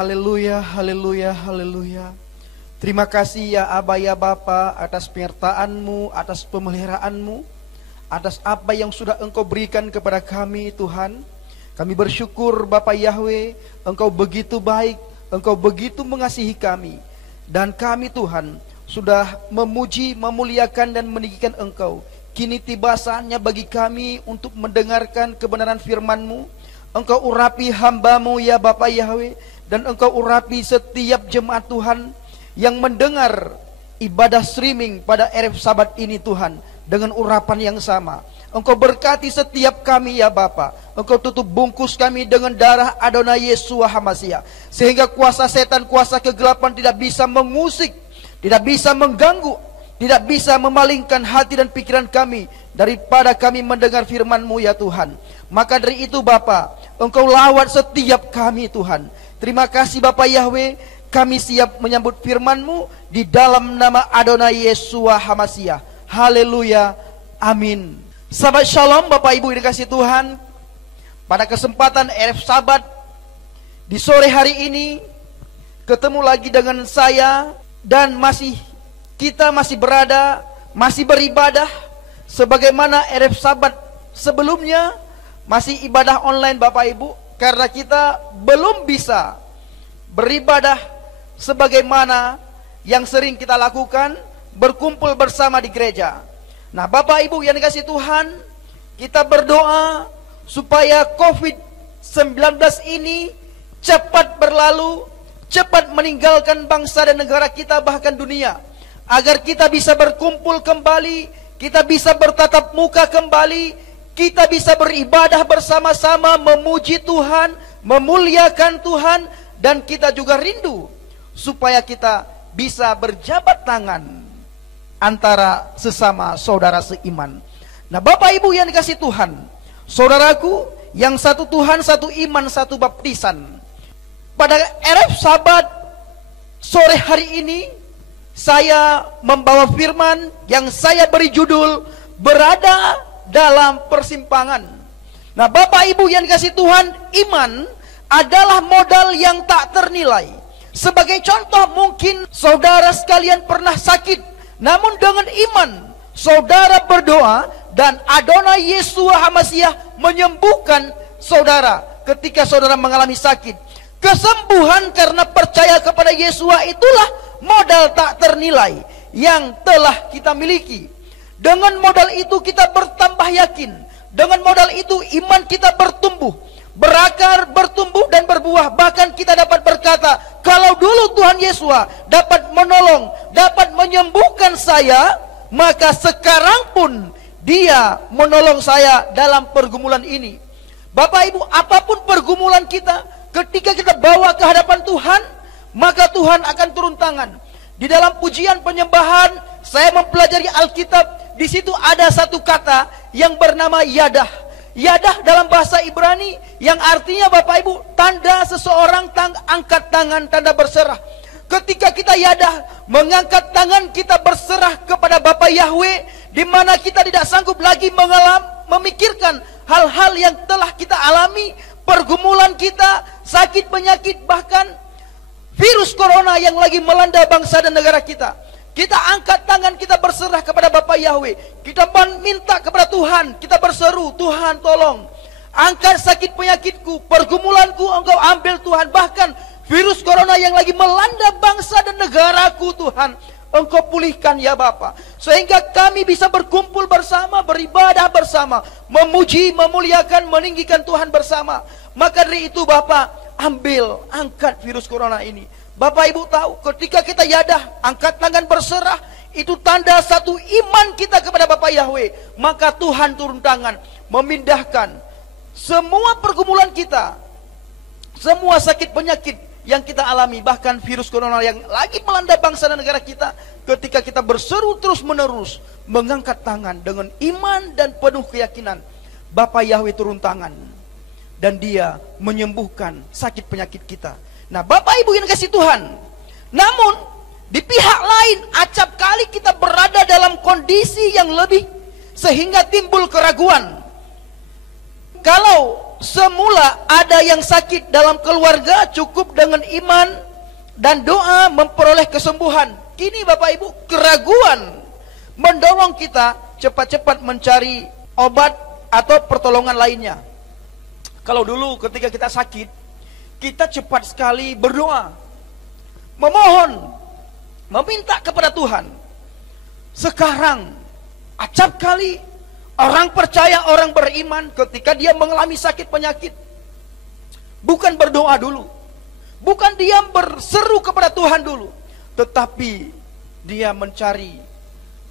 Haleluya, haleluya, haleluya. Terima kasih ya Aba ya Bapa atas penyertaan-Mu, atas pemeliharaanmu, atas apa yang sudah Engkau berikan kepada kami Tuhan. Kami bersyukur Bapa Yahweh, Engkau begitu baik, Engkau begitu mengasihi kami. Dan kami Tuhan sudah memuji, memuliakan dan meninggikan Engkau. Kini tiba saatnya bagi kami untuk mendengarkan kebenaran firman-Mu. Engkau urapi hamba-Mu ya Bapa Yahweh, dan Engkau urapi setiap jemaat Tuhan yang mendengar ibadah streaming pada Erev Sabat ini Tuhan, dengan urapan yang sama. Engkau berkati setiap kami ya Bapa. Engkau tutup bungkus kami dengan darah Adonai Yeshua HaMashiach, sehingga kuasa setan, kuasa kegelapan tidak bisa mengusik, tidak bisa mengganggu, tidak bisa memalingkan hati dan pikiran kami daripada kami mendengar firman-Mu ya Tuhan. Maka dari itu Bapa, Engkau lawat setiap kami Tuhan. Terima kasih Bapa Yahweh, kami siap menyambut firman-Mu di dalam nama Adonai Yeshua HaMashiach. Haleluya, amin. Sahabat Shalom, Bapak Ibu yang dikasihi Tuhan, pada kesempatan Erev Sabat di sore hari ini ketemu lagi dengan saya, dan kita masih berada, masih beribadah sebagaimana Erev Sabat sebelumnya, masih ibadah online Bapak Ibu, karena kita belum bisa beribadah sebagaimana yang sering kita lakukan, berkumpul bersama di gereja. Nah Bapak Ibu yang dikasihi Tuhan, kita berdoa supaya COVID-19 ini cepat berlalu, cepat meninggalkan bangsa dan negara kita, bahkan dunia, agar kita bisa berkumpul kembali, kita bisa bertatap muka kembali, kita bisa beribadah bersama-sama, memuji Tuhan, memuliakan Tuhan. Dan kita juga rindu supaya kita bisa berjabat tangan antara sesama saudara seiman. Nah Bapak Ibu yang dikasihi Tuhan, saudaraku yang satu Tuhan, satu iman, satu baptisan, pada Erev Sabat sore hari ini saya membawa firman yang saya beri judul Berada dalam Persimpangan. Nah Bapak Ibu yang dikasihi Tuhan, iman adalah modal yang tak ternilai. Sebagai contoh, mungkin saudara sekalian pernah sakit, namun dengan iman saudara berdoa dan Adonai Yeshua HaMashiach menyembuhkan saudara ketika saudara mengalami sakit. Kesembuhan karena percaya kepada Yeshua itulah modal tak ternilai yang telah kita miliki. Dengan modal itu kita bertambah yakin. Dengan modal itu iman kita bertumbuh, berakar, bertumbuh dan berbuah. Bahkan kita dapat berkata, kalau dulu Tuhan Yeshua dapat menolong, dapat menyembuhkan saya, maka sekarang pun Dia menolong saya dalam pergumulan ini. Bapak Ibu, apapun pergumulan kita, ketika kita bawa ke hadapan Tuhan, maka Tuhan akan turun tangan. Di dalam pujian penyembahan, saya mempelajari Alkitab. Di situ ada satu kata yang bernama yadah. Yadah dalam bahasa Ibrani yang artinya Bapak Ibu, tanda seseorang angkat tangan, tanda berserah. Ketika kita yadah, mengangkat tangan, kita berserah kepada Bapa Yahweh, di mana kita tidak sanggup lagi memikirkan hal-hal yang telah kita alami, pergumulan kita, sakit penyakit, bahkan virus corona yang lagi melanda bangsa dan negara kita. Kita angkat tangan, kita berserah kepada Bapa Yahweh. Kita minta kepada Tuhan, kita berseru, Tuhan tolong, angkat sakit penyakitku, pergumulanku Engkau ambil Tuhan. Bahkan virus corona yang lagi melanda bangsa dan negaraku Tuhan, Engkau pulihkan ya Bapa. Sehingga kami bisa berkumpul bersama, beribadah bersama, memuji, memuliakan, meninggikan Tuhan bersama. Maka dari itu Bapa, angkat virus corona ini. Bapak Ibu tahu, ketika kita yadah, angkat tangan berserah, itu tanda satu iman kita kepada Bapa Yahweh. Maka Tuhan turun tangan, memindahkan semua pergumulan kita, semua sakit penyakit yang kita alami, bahkan virus corona yang lagi melanda bangsa dan negara kita. Ketika kita berseru terus menerus, mengangkat tangan dengan iman dan penuh keyakinan, Bapa Yahweh turun tangan dan Dia menyembuhkan sakit penyakit kita. Nah Bapak Ibu yang dikasihi Tuhan, namun di pihak lain acap kali kita berada dalam kondisi yang lebih sehingga timbul keraguan. Kalau semula ada yang sakit dalam keluarga, cukup dengan iman dan doa memperoleh kesembuhan. Kini Bapak Ibu, keraguan mendorong kita cepat-cepat mencari obat atau pertolongan lainnya. Kalau dulu ketika kita sakit, kita cepat sekali berdoa, memohon, meminta kepada Tuhan. Sekarang acap kali orang percaya, orang beriman ketika dia mengalami sakit penyakit, bukan berdoa dulu, bukan dia berseru kepada Tuhan dulu, tetapi dia mencari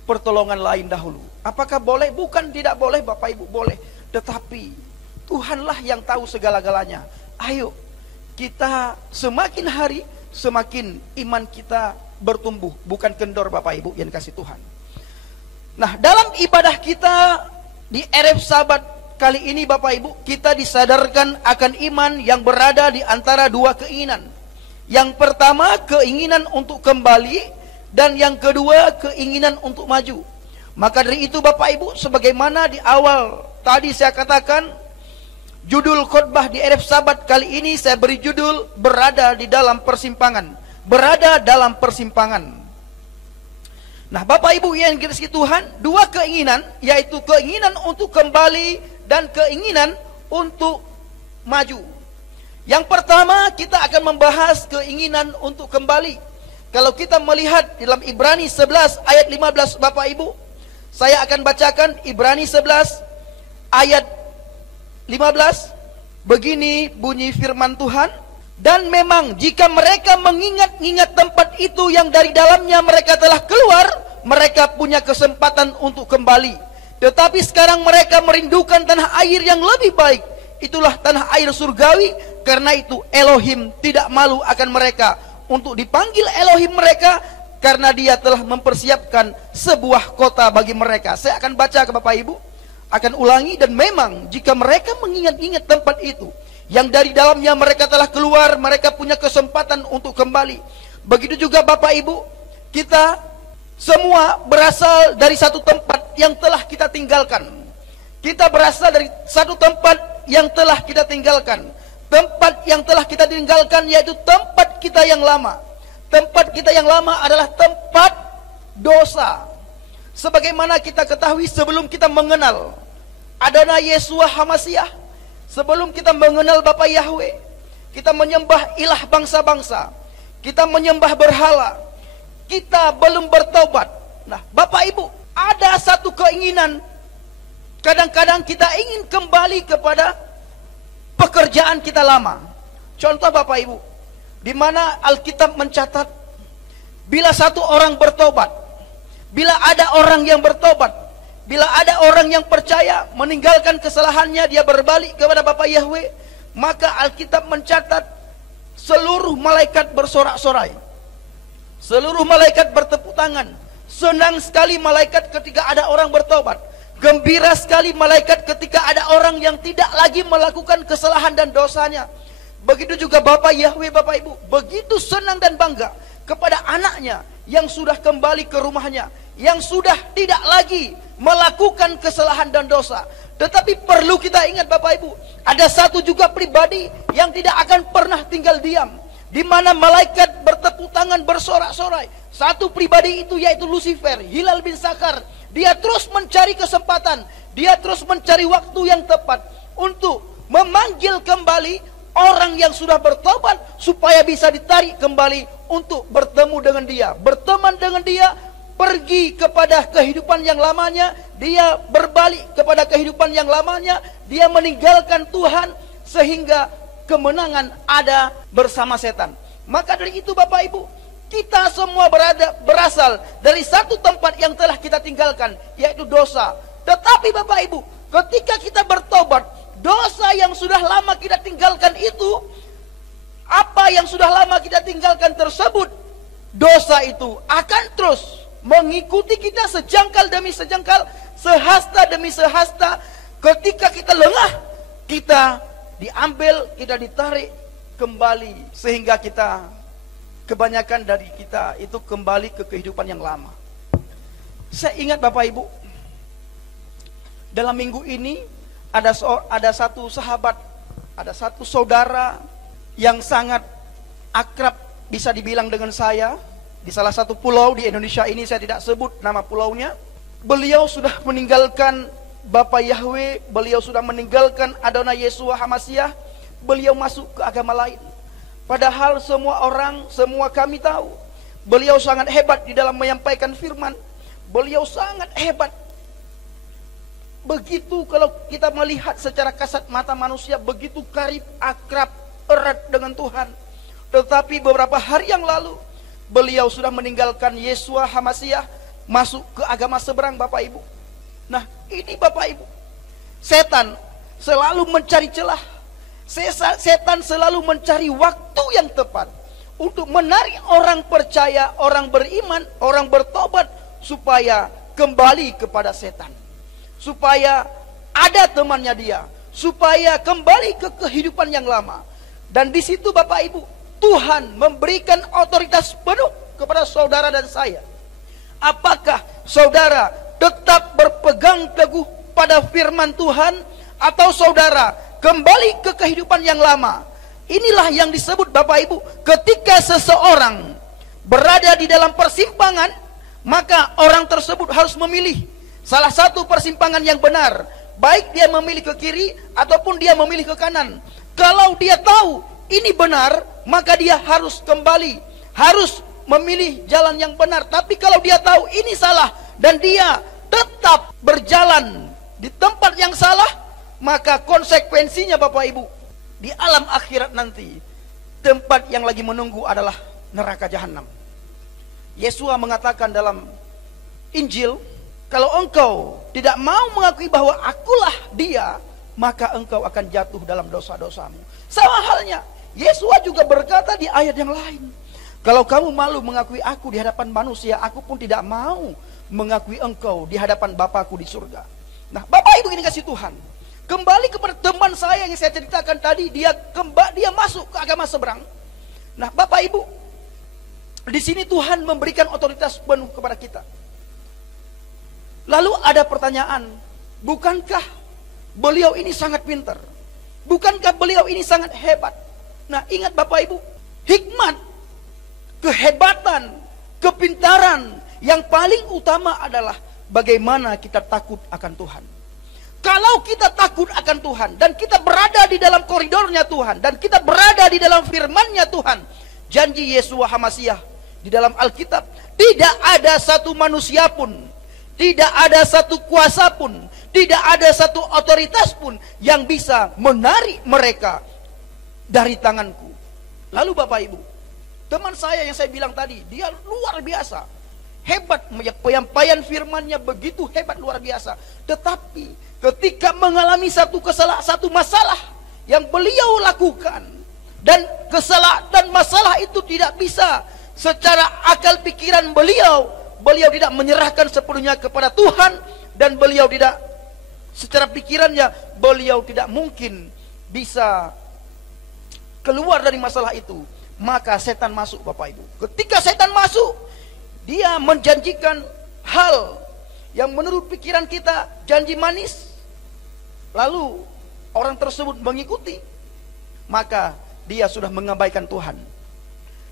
pertolongan lain dahulu. Apakah boleh? Bukan tidak boleh Bapak Ibu, boleh. Tetapi Tuhanlah yang tahu segala-galanya. Ayo kita semakin hari semakin iman kita bertumbuh, bukan kendor Bapak Ibu yang kasih Tuhan. Nah, dalam ibadah kita di RF Sabat kali ini Bapak Ibu, kita disadarkan akan iman yang berada di antara dua keinginan. Yang pertama, keinginan untuk kembali, dan yang kedua, keinginan untuk maju. Maka dari itu Bapak Ibu, sebagaimana di awal tadi saya katakan, judul khotbah di RF Sabat kali ini saya beri judul berada di dalam persimpangan. Berada dalam persimpangan. Nah, Bapak Ibu yang dikasihi Tuhan, dua keinginan, yaitu keinginan untuk kembali dan keinginan untuk maju. Yang pertama, kita akan membahas keinginan untuk kembali. Kalau kita melihat dalam Ibrani 11 ayat 15 Bapak Ibu, saya akan bacakan Ibrani 11 ayat 15. Begini bunyi firman Tuhan, dan memang jika mereka mengingat-ingat tempat itu yang dari dalamnya mereka telah keluar, mereka punya kesempatan untuk kembali. Tetapi sekarang mereka merindukan tanah air yang lebih baik, itulah tanah air surgawi. Karena itu Elohim tidak malu akan mereka untuk dipanggil Elohim mereka, karena dia telah mempersiapkan sebuah kota bagi mereka. Saya akan baca ke Bapak Ibu, akan ulangi, dan memang jika mereka mengingat-ingat tempat itu yang dari dalamnya mereka telah keluar, mereka punya kesempatan untuk kembali. Begitu juga Bapak Ibu, kita semua berasal dari satu tempat yang telah kita tinggalkan. Kita berasal dari satu tempat yang telah kita tinggalkan. Tempat yang telah kita tinggalkan yaitu tempat kita yang lama. Tempat kita yang lama adalah tempat dosa. Sebagaimana kita ketahui, sebelum kita mengenal Adonai Yeshua HaMashiach, sebelum kita mengenal Bapa Yahweh, kita menyembah ilah bangsa-bangsa, kita menyembah berhala, kita belum bertobat. Nah, Bapak Ibu, ada satu keinginan, kadang-kadang kita ingin kembali kepada pekerjaan kita lama. Contoh Bapak Ibu, di mana Alkitab mencatat, bila satu orang bertobat, bila ada orang yang bertobat, bila ada orang yang percaya, meninggalkan kesalahannya, dia berbalik kepada Bapa Yahweh, maka Alkitab mencatat seluruh malaikat bersorak-sorai, seluruh malaikat bertepuk tangan. Senang sekali malaikat ketika ada orang bertobat. Gembira sekali malaikat ketika ada orang yang tidak lagi melakukan kesalahan dan dosanya. Begitu juga Bapa Yahweh, Bapak Ibu, begitu senang dan bangga kepada anaknya yang sudah kembali ke rumahnya, yang sudah tidak lagi melakukan kesalahan dan dosa. Tetapi perlu kita ingat Bapak Ibu, ada satu juga pribadi yang tidak akan pernah tinggal diam, di mana malaikat bertepuk tangan bersorak-sorai. Satu pribadi itu yaitu Lucifer, Hilal bin Sakar. Dia terus mencari kesempatan, dia terus mencari waktu yang tepat untuk memanggil kembali orang yang sudah bertobat, supaya bisa ditarik kembali untuk bertemu dengan dia, berteman dengan dia, pergi kepada kehidupan yang lamanya, dia berbalik kepada kehidupan yang lamanya, dia meninggalkan Tuhan, sehingga kemenangan ada bersama setan. Maka dari itu Bapak Ibu, kita semua berasal dari satu tempat yang telah kita tinggalkan, yaitu dosa. Tetapi Bapak Ibu, ketika kita bertobat, dosa yang sudah lama kita tinggalkan itu, apa yang sudah lama kita tinggalkan tersebut, dosa itu akan terus mengikuti kita sejangkal demi sejangkal, sehasta demi sehasta. Ketika kita lengah, kita diambil, kita ditarik kembali, sehingga kita, kebanyakan dari kita itu kembali ke kehidupan yang lama. Saya ingat Bapak Ibu, dalam minggu ini ada satu sahabat Ada satu saudara yang sangat akrab, bisa dibilang dengan saya, di salah satu pulau di Indonesia ini, saya tidak sebut nama pulaunya. Beliau sudah meninggalkan Bapak Yahweh, beliau sudah meninggalkan Adonai Yeshua HaMashiach, beliau masuk ke agama lain. Padahal semua orang, semua kami tahu, beliau sangat hebat di dalam menyampaikan firman. Beliau sangat hebat. Begitu kalau kita melihat secara kasat mata manusia, begitu karib, akrab, erat dengan Tuhan. Tetapi beberapa hari yang lalu, beliau sudah meninggalkan Yeshua HaMashiach, masuk ke agama seberang, Bapak Ibu. Nah, ini Bapak Ibu, setan selalu mencari celah. Setan selalu mencari waktu yang tepat untuk menarik orang percaya, orang beriman, orang bertobat, supaya kembali kepada setan, supaya ada temannya dia, supaya kembali ke kehidupan yang lama. Dan di situ Bapak Ibu, Tuhan memberikan otoritas penuh kepada saudara dan saya. Apakah saudara tetap berpegang teguh pada firman Tuhan, atau saudara kembali ke kehidupan yang lama? Inilah yang disebut Bapak Ibu, ketika seseorang berada di dalam persimpangan, maka orang tersebut harus memilih salah satu persimpangan yang benar, baik dia memilih ke kiri ataupun dia memilih ke kanan. Kalau dia tahu ini benar, maka dia harus kembali, harus memilih jalan yang benar. Tapi kalau dia tahu ini salah dan dia tetap berjalan di tempat yang salah, maka konsekuensinya Bapak Ibu, di alam akhirat nanti, tempat yang lagi menunggu adalah neraka jahanam. Yesus mengatakan dalam Injil, kalau engkau tidak mau mengakui bahwa akulah dia, maka engkau akan jatuh dalam dosa-dosamu. Sama halnya, Yesus juga berkata di ayat yang lain, kalau kamu malu mengakui aku di hadapan manusia, aku pun tidak mau mengakui engkau di hadapan Bapakku di surga. Nah, Bapak Ibu, ini kasih Tuhan. Kembali kepada teman saya yang saya ceritakan tadi, dia masuk ke agama seberang. Nah, Bapak Ibu, di sini Tuhan memberikan otoritas penuh kepada kita. Lalu ada pertanyaan, bukankah beliau ini sangat pintar? Bukankah beliau ini sangat hebat? Nah, ingat Bapak Ibu, hikmat, kehebatan, kepintaran yang paling utama adalah bagaimana kita takut akan Tuhan. Kalau kita takut akan Tuhan dan kita berada di dalam koridornya Tuhan, dan kita berada di dalam firman-Nya Tuhan, janji Yeshua HaMashiach di dalam Alkitab, tidak ada satu manusia pun, tidak ada satu kuasa pun, tidak ada satu otoritas pun yang bisa menarik mereka dari tanganku. Lalu Bapak Ibu, teman saya yang saya bilang tadi, dia luar biasa hebat, penyampaian firman-Nya begitu hebat, luar biasa. Tetapi ketika mengalami satu masalah yang beliau lakukan, dan masalah itu tidak bisa secara akal pikiran beliau tidak menyerahkan sepenuhnya kepada Tuhan, dan beliau tidak, secara pikirannya beliau tidak mungkin bisa keluar dari masalah itu. Maka setan masuk Bapak Ibu. Ketika setan masuk, dia menjanjikan hal yang menurut pikiran kita janji manis, lalu orang tersebut mengikuti, maka dia sudah mengabaikan Tuhan.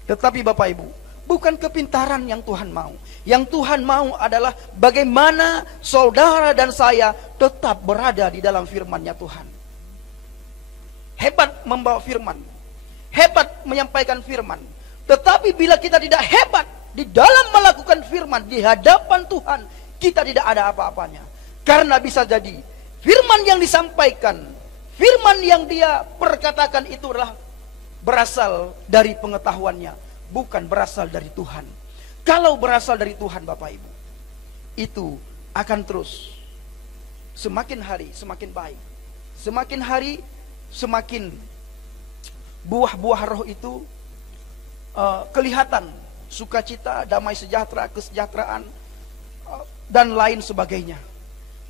Tetapi Bapak Ibu, bukan kepintaran yang Tuhan mau. Yang Tuhan mau adalah bagaimana saudara dan saya tetap berada di dalam firman-Nya Tuhan. Hebat membawa firman, hebat menyampaikan firman. Tetapi bila kita tidak hebat di dalam melakukan firman di hadapan Tuhan, kita tidak ada apa-apanya. Karena bisa jadi firman yang disampaikan, firman yang dia perkatakan itu adalah berasal dari pengetahuannya, bukan berasal dari Tuhan. Kalau berasal dari Tuhan Bapak Ibu, itu akan terus semakin hari semakin baik. Semakin hari semakin buah-buah roh itu kelihatan, sukacita, damai sejahtera, kesejahteraan, dan lain sebagainya.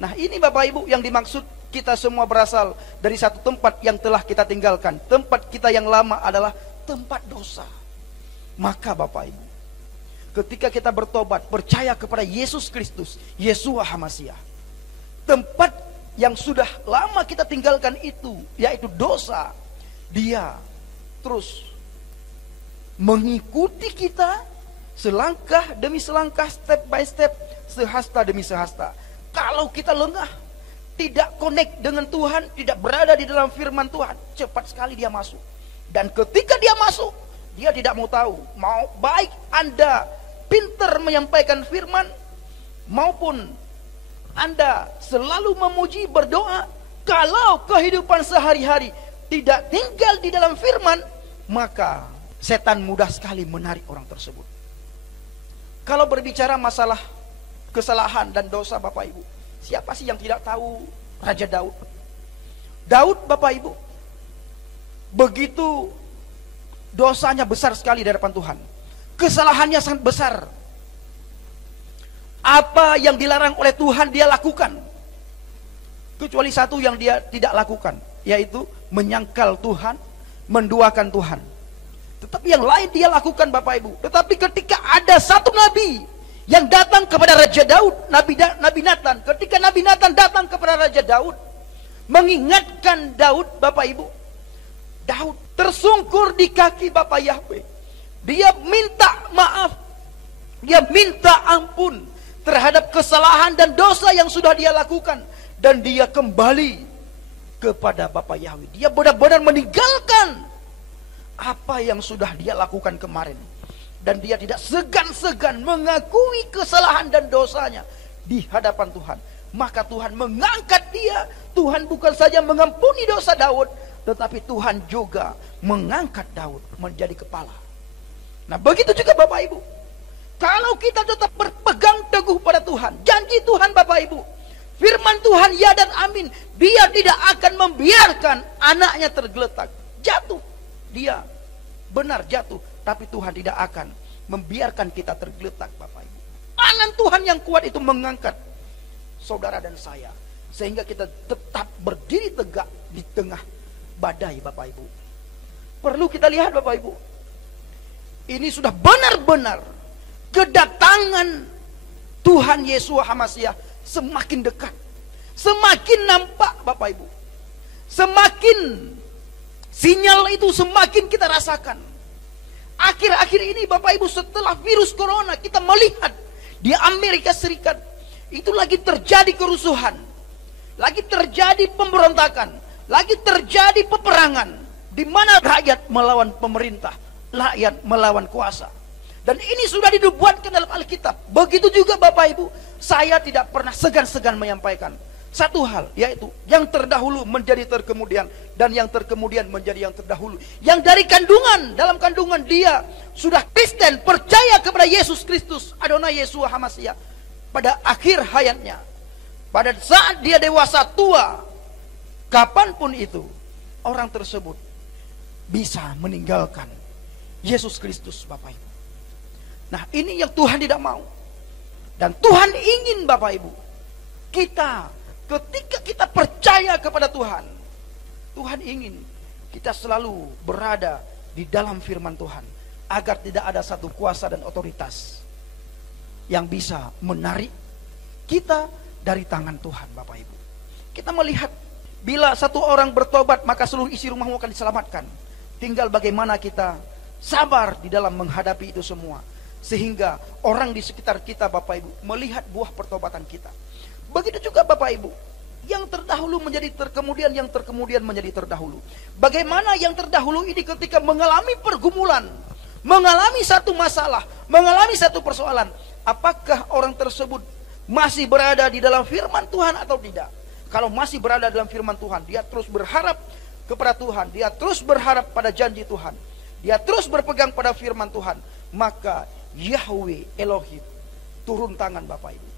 Nah, ini Bapak Ibu yang dimaksud, kita semua berasal dari satu tempat yang telah kita tinggalkan. Tempat kita yang lama adalah tempat dosa. Maka Bapak Ibu, ketika kita bertobat, percaya kepada Yesus Kristus, Yeshua HaMashiach, tempat yang sudah lama kita tinggalkan itu, yaitu dosa, Dia terus mengikuti kita selangkah demi selangkah, step by step, sehasta demi sehasta. Kalau kita lengah, tidak connect dengan Tuhan, tidak berada di dalam firman Tuhan, cepat sekali dia masuk. Dan ketika dia masuk, dia tidak mau tahu, mau baik Anda pintar menyampaikan firman, maupun Anda selalu memuji, berdoa, kalau kehidupan sehari-hari tidak tinggal di dalam firman, maka setan mudah sekali menarik orang tersebut. Kalau berbicara masalah kesalahan dan dosa, Bapak Ibu, siapa sih yang tidak tahu Raja Daud? Daud, Bapak Ibu, begitu dosanya besar sekali di hadapan Tuhan. Kesalahannya sangat besar. Apa yang dilarang oleh Tuhan dia lakukan. Kecuali satu yang dia tidak lakukan, yaitu menyangkal Tuhan, menduakan Tuhan. Tetapi yang lain dia lakukan, Bapak Ibu. Tetapi ketika ada satu nabi yang datang kepada Raja Daud, Nabi Nathan. Ketika Nabi Nathan datang kepada Raja Daud, mengingatkan Daud, Bapak Ibu, Daud tersungkur di kaki Bapa Yahweh. Dia minta maaf, dia minta ampun terhadap kesalahan dan dosa yang sudah dia lakukan. Dan dia kembali kepada Bapa Yahweh. Dia benar-benar meninggalkan apa yang sudah dia lakukan kemarin. Dan dia tidak segan-segan mengakui kesalahan dan dosanya di hadapan Tuhan. Maka Tuhan mengangkat dia. Tuhan bukan saja mengampuni dosa Daud, tetapi Tuhan juga mengangkat Daud menjadi kepala. Nah, begitu juga Bapak Ibu. Kalau kita tetap berpegang teguh pada Tuhan, janji Tuhan Bapak Ibu, firman Tuhan ya dan amin, dia tidak akan membiarkan anaknya tergeletak, jatuh. Dia benar jatuh, tapi Tuhan tidak akan membiarkan kita tergeletak, Bapak Ibu. Tangan Tuhan yang kuat itu mengangkat saudara dan saya, sehingga kita tetap berdiri tegak di tengah badai, Bapak Ibu. Perlu kita lihat, Bapak Ibu, ini sudah benar-benar kedatangan Tuhan Yesus HaMasiah semakin dekat, semakin nampak, Bapak Ibu. Semakin sinyal itu semakin kita rasakan. Akhir-akhir ini Bapak Ibu, setelah virus corona, kita melihat di Amerika Serikat itu lagi terjadi kerusuhan, lagi terjadi pemberontakan, lagi terjadi peperangan, di mana rakyat melawan pemerintah, rakyat melawan kuasa. Dan ini sudah dibuatkan dalam Alkitab. Begitu juga Bapak Ibu, saya tidak pernah segan-segan menyampaikan satu hal, yaitu yang terdahulu menjadi terkemudian, dan yang terkemudian menjadi yang terdahulu. Yang dari kandungan, dalam kandungan dia sudah Kristen, percaya kepada Yesus Kristus, Adonai Yesus HaMasiah. Pada akhir hayatnya, pada saat dia dewasa tua, kapanpun itu, orang tersebut bisa meninggalkan Yesus Kristus, Bapak Ibu. Nah, ini yang Tuhan tidak mau. Dan Tuhan ingin, Bapak Ibu, kita, ketika kita percaya kepada Tuhan, Tuhan ingin kita selalu berada di dalam firman Tuhan, agar tidak ada satu kuasa dan otoritas yang bisa menarik kita dari tangan Tuhan, Bapak Ibu. Kita melihat, bila satu orang bertobat, maka seluruh isi rumahmu akan diselamatkan. Tinggal bagaimana kita sabar di dalam menghadapi itu semua, sehingga orang di sekitar kita, Bapak Ibu, melihat buah pertobatan kita. Begitu juga Bapak Ibu, yang terdahulu menjadi terkemudian, yang terkemudian menjadi terdahulu. Bagaimana yang terdahulu ini ketika mengalami pergumulan, mengalami satu masalah, mengalami satu persoalan, apakah orang tersebut masih berada di dalam firman Tuhan atau tidak? Kalau masih berada dalam firman Tuhan, dia terus berharap kepada Tuhan, dia terus berharap pada janji Tuhan, dia terus berpegang pada firman Tuhan, maka Yahweh Elohim turun tangan, Bapak Ibu.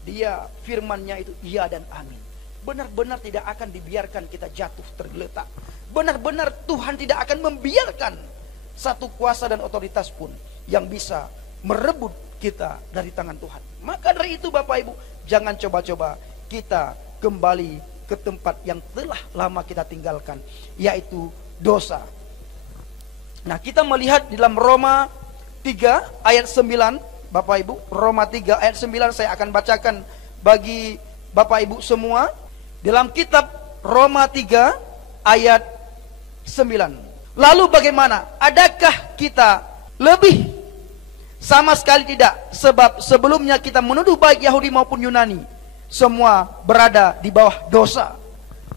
Dia firmannya itu iya dan amin. Benar-benar tidak akan dibiarkan kita jatuh tergeletak. Benar-benar Tuhan tidak akan membiarkan satu kuasa dan otoritas pun yang bisa merebut kita dari tangan Tuhan. Maka dari itu Bapak Ibu, jangan coba-coba kita kembali ke tempat yang telah lama kita tinggalkan, yaitu dosa. Nah, kita melihat di dalam Roma 3 ayat 9, Bapak Ibu, Roma 3 ayat 9 saya akan bacakan bagi Bapak Ibu semua. Dalam kitab Roma 3 ayat 9. Lalu bagaimana? Adakah kita lebih? Sama sekali tidak. Sebab sebelumnya kita menuduh baik Yahudi maupun Yunani, semua berada di bawah dosa.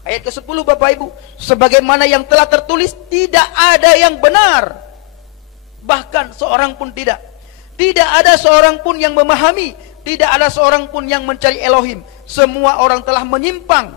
Ayat ke-10 Bapak Ibu, sebagaimana yang telah tertulis, tidak ada yang benar, bahkan seorang pun tidak. Tidak ada seorang pun yang memahami, tidak ada seorang pun yang mencari Elohim. Semua orang telah menyimpang,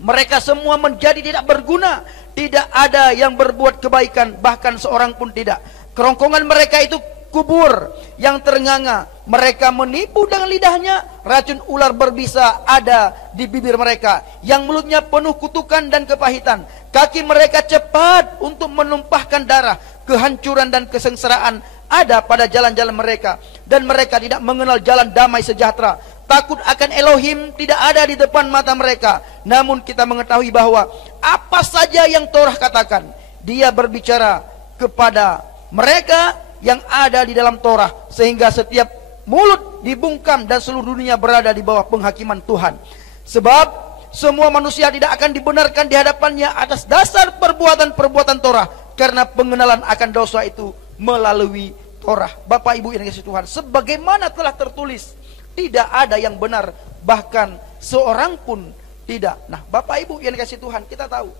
mereka semua menjadi tidak berguna. Tidak ada yang berbuat kebaikan, bahkan seorang pun tidak. Kerongkongan mereka itu kubur yang ternganga. Mereka menipu dengan lidahnya, racun ular berbisa ada di bibir mereka, yang mulutnya penuh kutukan dan kepahitan. Kaki mereka cepat untuk menumpahkan darah. Kehancuran dan kesengsaraan ada pada jalan-jalan mereka, dan mereka tidak mengenal jalan damai sejahtera. Takut akan Elohim tidak ada di depan mata mereka. Namun kita mengetahui bahwa apa saja yang Torah katakan, Dia berbicara kepada mereka yang ada di dalam Torah, sehingga setiap mulut dibungkam dan seluruh dunia berada di bawah penghakiman Tuhan. Sebab semua manusia tidak akan dibenarkan di hadapannya atas dasar perbuatan-perbuatan Torah, karena pengenalan akan dosa itu melalui Torah. Bapak Ibu yang dikasihi Tuhan, sebagaimana telah tertulis, tidak ada yang benar, bahkan seorang pun tidak. Nah, Bapak Ibu yang dikasihi Tuhan, kita tahu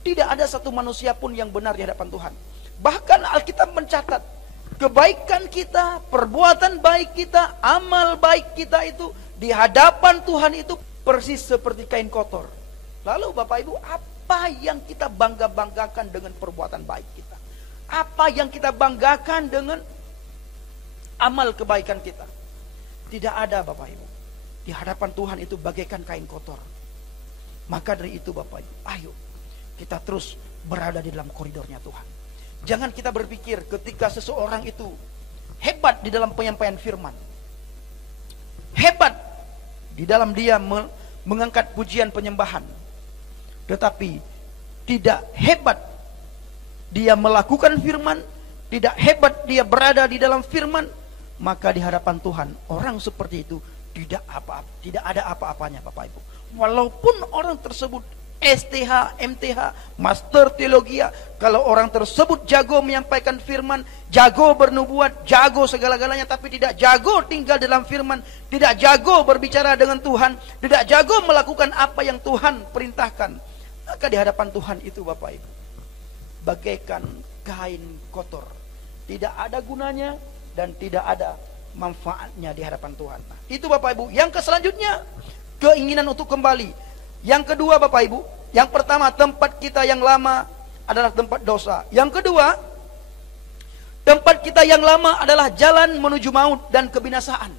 tidak ada satu manusia pun yang benar di hadapan Tuhan. Bahkan Alkitab mencatat kebaikan kita, perbuatan baik kita, amal baik kita itu di hadapan Tuhan itu persis seperti kain kotor. Lalu Bapak Ibu, apa yang kita bangga-banggakan dengan perbuatan baik kita? Apa yang kita banggakan dengan amal kebaikan kita? Tidak ada Bapak Ibu. Di hadapan Tuhan itu bagaikan kain kotor. Maka dari itu Bapak Ibu, ayo kita terus berada di dalam koridornya Tuhan. Jangan kita berpikir ketika seseorang itu hebat di dalam penyampaian firman, hebat di dalam dia mengangkat pujian penyembahan, tetapi tidak hebat dia melakukan firman, tidak hebat dia berada di dalam firman, maka di hadapan Tuhan orang seperti itu tidak ada apa-apanya Bapak Ibu. Walaupun orang tersebut STH, MTH, Master Teologia, kalau orang tersebut jago menyampaikan firman, jago bernubuat, jago segala-galanya, tapi tidak jago tinggal dalam firman, tidak jago berbicara dengan Tuhan, tidak jago melakukan apa yang Tuhan perintahkan, maka di hadapan Tuhan itu Bapak Ibu bagaikan kain kotor, tidak ada gunanya dan tidak ada manfaatnya di hadapan Tuhan. Nah, itu Bapak Ibu. Yang selanjutnya, keinginan untuk kembali. Yang kedua Bapak Ibu, yang pertama, tempat kita yang lama adalah tempat dosa. Yang kedua, tempat kita yang lama adalah jalan menuju maut dan kebinasaan.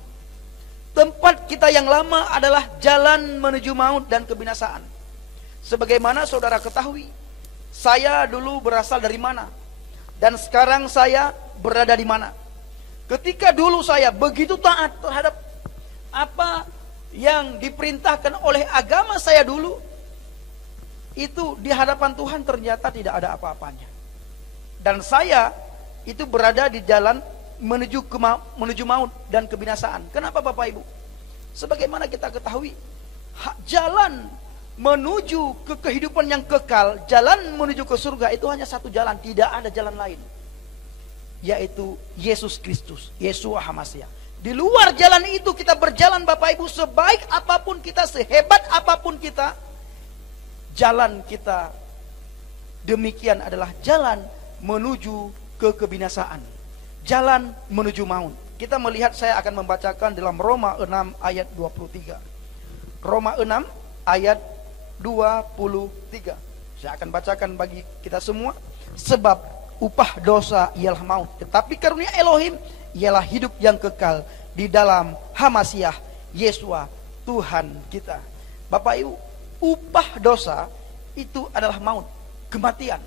Tempat kita yang lama adalah jalan menuju maut dan kebinasaan. Sebagaimana saudara ketahui, saya dulu berasal dari mana dan sekarang saya berada di mana. Ketika dulu saya begitu taat terhadap apa yang diperintahkan oleh agama saya dulu, itu di hadapan Tuhan ternyata tidak ada apa-apanya. Dan saya itu berada di jalan menuju maut dan kebinasaan. Kenapa Bapak Ibu? Sebagaimana kita ketahui, jalan menuju ke kehidupan yang kekal, jalan menuju ke surga itu hanya satu jalan, tidak ada jalan lain, yaitu Yesus Kristus, Yeshua HaMashiach. Di luar jalan itu kita berjalan Bapak Ibu, sebaik apapun kita, sehebat apapun kita, jalan kita demikian adalah jalan menuju ke kebinasaan, jalan menuju maut. Kita melihat, saya akan membacakan dalam Roma 6 ayat 23. Roma 6 ayat 23. Saya akan bacakan bagi kita semua. Sebab upah dosa ialah maut, tetapi karunia Elohim ialah hidup yang kekal di dalam HaMashiach Yeshua Tuhan kita. Bapak Ibu, upah dosa itu adalah maut, kematian.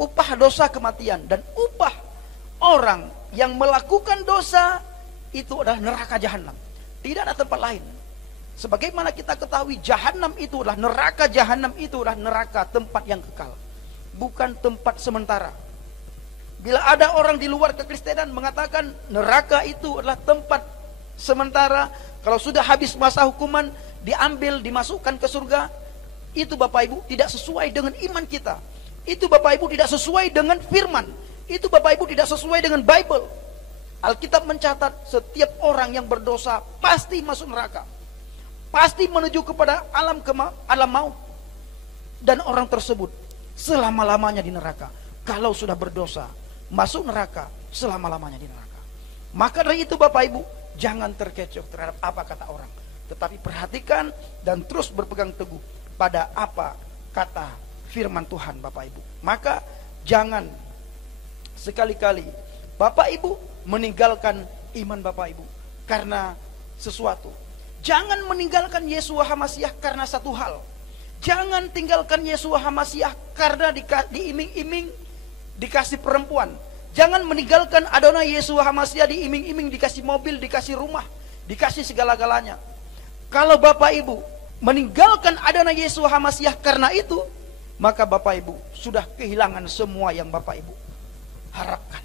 Upah dosa kematian, dan upah orang yang melakukan dosa itu adalah neraka jahanam. Tidak ada tempat lain. Sebagaimana kita ketahui, jahanam itu adalah neraka, jahanam itu adalah neraka, tempat yang kekal, bukan tempat sementara. Bila ada orang di luar kekristenan mengatakan neraka itu adalah tempat sementara, kalau sudah habis masa hukuman diambil dimasukkan ke surga, itu Bapak Ibu tidak sesuai dengan iman kita. Itu Bapak Ibu tidak sesuai dengan firman. Itu Bapak Ibu tidak sesuai dengan Bible. Alkitab mencatat setiap orang yang berdosa pasti masuk neraka. Pasti menuju kepada alam maut. Dan orang tersebut selama-lamanya di neraka. Kalau sudah berdosa, masuk neraka, selama-lamanya di neraka. Maka dari itu Bapak Ibu, jangan terkecoh terhadap apa kata orang, tetapi perhatikan dan terus berpegang teguh pada apa kata firman Tuhan Bapak Ibu. Maka jangan sekali-kali Bapak Ibu meninggalkan iman Bapak Ibu karena sesuatu. Jangan meninggalkan Yeshua HaMasyiah karena satu hal. Jangan tinggalkan Yeshua HaMasyiah karena diiming-iming dikasih perempuan. Jangan meninggalkan Adonai Yeshua HaMasyiah diiming-iming dikasih mobil, dikasih rumah, dikasih segala-galanya. Kalau Bapak Ibu meninggalkan Adonai Yeshua HaMasyiah karena itu, maka Bapak Ibu sudah kehilangan semua yang Bapak Ibu harapkan.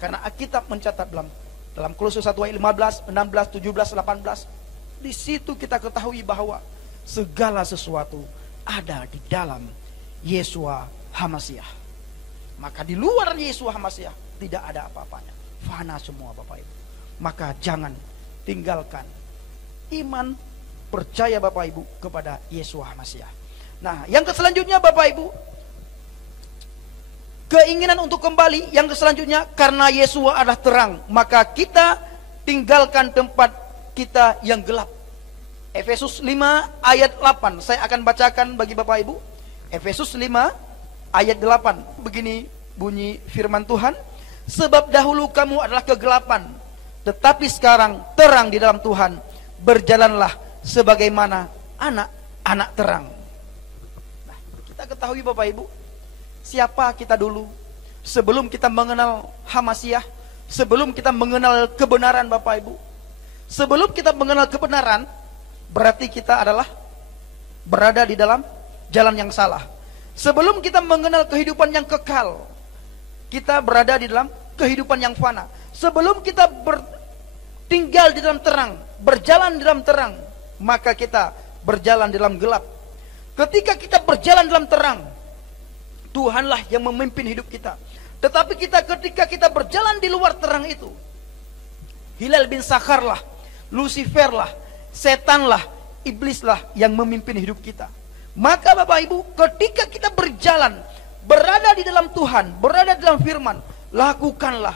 Karena Alkitab mencatat dalam Kolose 1 ayat 15, 16, 17, 18, di situ kita ketahui bahwa segala sesuatu ada di dalam Yeshua HaMasyiah. Maka di luar Yeshua HaMasyiah tidak ada apa-apanya. Fana semua Bapak Ibu. Maka jangan tinggalkan iman, percaya Bapak Ibu kepada Yeshua HaMasyiah. Nah, yang selanjutnya Bapak Ibu, keinginan untuk kembali. Yang selanjutnya, karena Yeshua adalah terang, maka kita tinggalkan tempat kita yang gelap. Efesus 5 ayat 8. Saya akan bacakan bagi Bapak Ibu. Efesus 5 ayat 8. Begini bunyi firman Tuhan. Sebab dahulu kamu adalah kegelapan, tetapi sekarang terang di dalam Tuhan. Berjalanlah sebagaimana anak-anak terang. Nah, kita ketahui Bapak Ibu, siapa kita dulu sebelum kita mengenal HaMasyiah, sebelum kita mengenal kebenaran Bapak Ibu. Sebelum kita mengenal kebenaran, berarti kita adalah berada di dalam jalan yang salah. Sebelum kita mengenal kehidupan yang kekal, kita berada di dalam kehidupan yang fana. Sebelum kita tinggal di dalam terang, berjalan di dalam terang, maka kita berjalan di dalam gelap. Ketika kita berjalan dalam terang, Tuhanlah yang memimpin hidup kita. Tetapi ketika kita berjalan di luar terang itu, Hilal bin Sakhar lah, Lucifer lah, setan lah, iblis lah yang memimpin hidup kita. Maka Bapak Ibu, ketika kita berjalan, berada di dalam Tuhan, berada di dalam firman, lakukanlah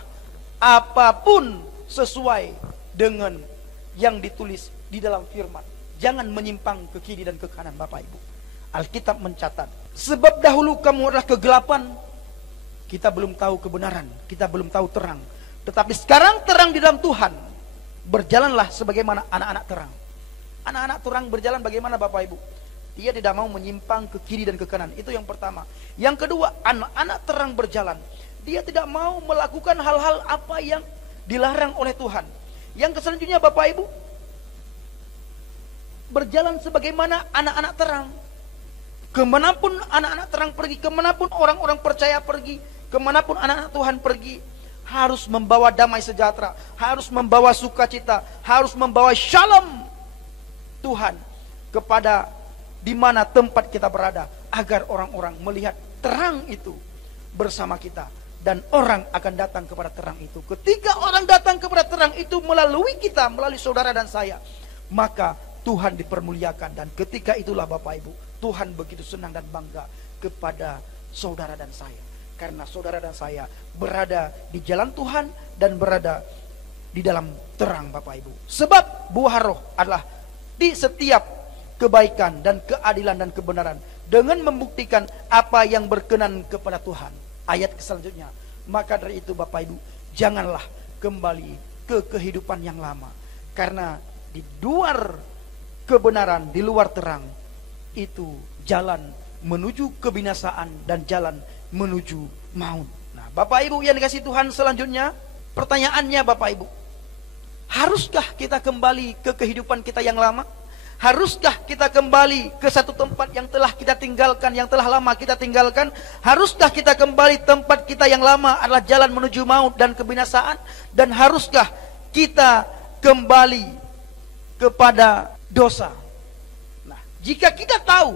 apapun sesuai dengan yang ditulis di dalam firman. Jangan menyimpang ke kiri dan ke kanan Bapak Ibu. Alkitab mencatat, sebab dahulu kamu adalah kegelapan, kita belum tahu kebenaran, kita belum tahu terang. Tetapi sekarang terang di dalam Tuhan. Berjalanlah sebagaimana anak-anak terang. Anak-anak terang berjalan bagaimana Bapak Ibu? Dia tidak mau menyimpang ke kiri dan ke kanan. Itu yang pertama. Yang kedua, anak-anak terang berjalan, dia tidak mau melakukan hal-hal apa yang dilarang oleh Tuhan. Yang selanjutnya Bapak Ibu, berjalan sebagaimana anak-anak terang. Kemanapun anak-anak terang pergi, kemanapun orang-orang percaya pergi, kemanapun anak-anak Tuhan pergi, harus membawa damai sejahtera, harus membawa sukacita, harus membawa shalom Tuhan kepada di mana tempat kita berada, agar orang-orang melihat terang itu bersama kita, dan orang akan datang kepada terang itu. Ketika orang datang kepada terang itu melalui kita, melalui saudara dan saya, maka Tuhan dipermuliakan. Dan ketika itulah Bapak Ibu, Tuhan begitu senang dan bangga kepada saudara dan saya, karena saudara dan saya berada di jalan Tuhan dan berada di dalam terang Bapak Ibu. Sebab buah roh adalah di setiap kebaikan dan keadilan dan kebenaran, dengan membuktikan apa yang berkenan kepada Tuhan. Ayat selanjutnya, maka dari itu Bapak Ibu, janganlah kembali ke kehidupan yang lama, karena di luar kebenaran, di luar terang, itu jalan menuju kebinasaan dan jalan menuju maut. Nah, Bapak Ibu yang dikasih Tuhan, selanjutnya pertanyaannya Bapak Ibu, haruskah kita kembali ke kehidupan kita yang lama? Haruskah kita kembali ke satu tempat yang telah kita tinggalkan, yang telah lama kita tinggalkan? Haruskah kita kembali tempat kita yang lama adalah jalan menuju maut dan kebinasaan? Dan haruskah kita kembali kepada dosa? Nah, jika kita tahu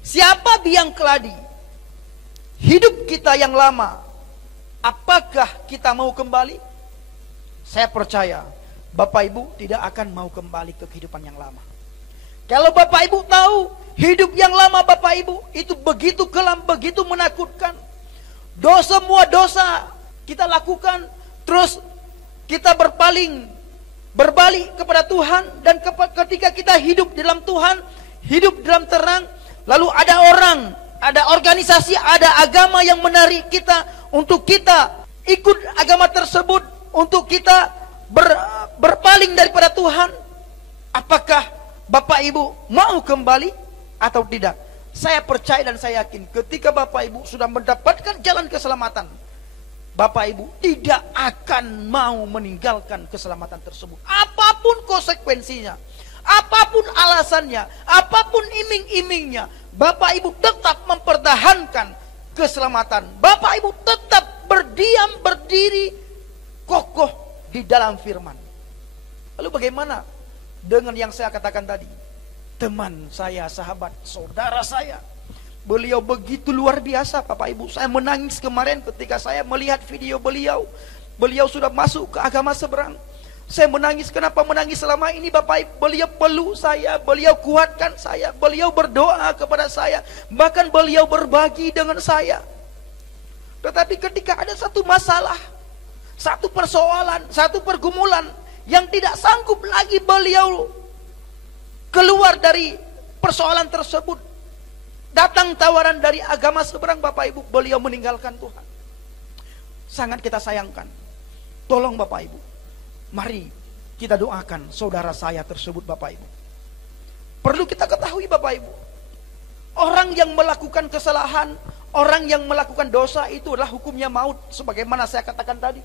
siapa biang keladi, hidup kita yang lama, apakah kita mau kembali? Saya percaya Bapak Ibu tidak akan mau kembali ke kehidupan yang lama. Kalau Bapak Ibu tahu hidup yang lama Bapak Ibu itu begitu kelam, begitu menakutkan. Semua dosa kita lakukan, terus kita berbalik kepada Tuhan. Dan ketika kita hidup di dalam Tuhan, hidup dalam terang, lalu ada orang, ada organisasi, ada agama yang menarik kita untuk kita ikut agama tersebut, untuk kita berpaling daripada Tuhan. Apakah Bapak Ibu mau kembali atau tidak? Saya percaya dan saya yakin ketika Bapak Ibu sudah mendapatkan jalan keselamatan, Bapak Ibu tidak akan mau meninggalkan keselamatan tersebut. Apapun konsekuensinya, apapun alasannya, apapun iming-imingnya, Bapak Ibu tetap mempertahankan keselamatan. Bapak Ibu tetap berdiam, berdiri kokoh di dalam firman. Lalu bagaimana dengan yang saya katakan tadi? Teman saya, sahabat, saudara saya, beliau begitu luar biasa Bapak Ibu. Saya menangis kemarin ketika saya melihat video beliau. Beliau sudah masuk ke agama seberang. Saya menangis. Kenapa menangis selama ini Bapak Ibu? Beliau peluk saya, beliau kuatkan saya, beliau berdoa kepada saya, bahkan beliau berbagi dengan saya. Tetapi ketika ada satu masalah, satu persoalan, satu pergumulan yang tidak sanggup lagi beliau keluar dari persoalan tersebut, datang tawaran dari agama seberang Bapak Ibu, beliau meninggalkan Tuhan. Sangat kita sayangkan. Tolong Bapak Ibu, mari kita doakan saudara saya tersebut Bapak Ibu. Perlu kita ketahui Bapak Ibu, orang yang melakukan kesalahan, orang yang melakukan dosa itu adalah hukumnya maut, sebagaimana saya katakan tadi.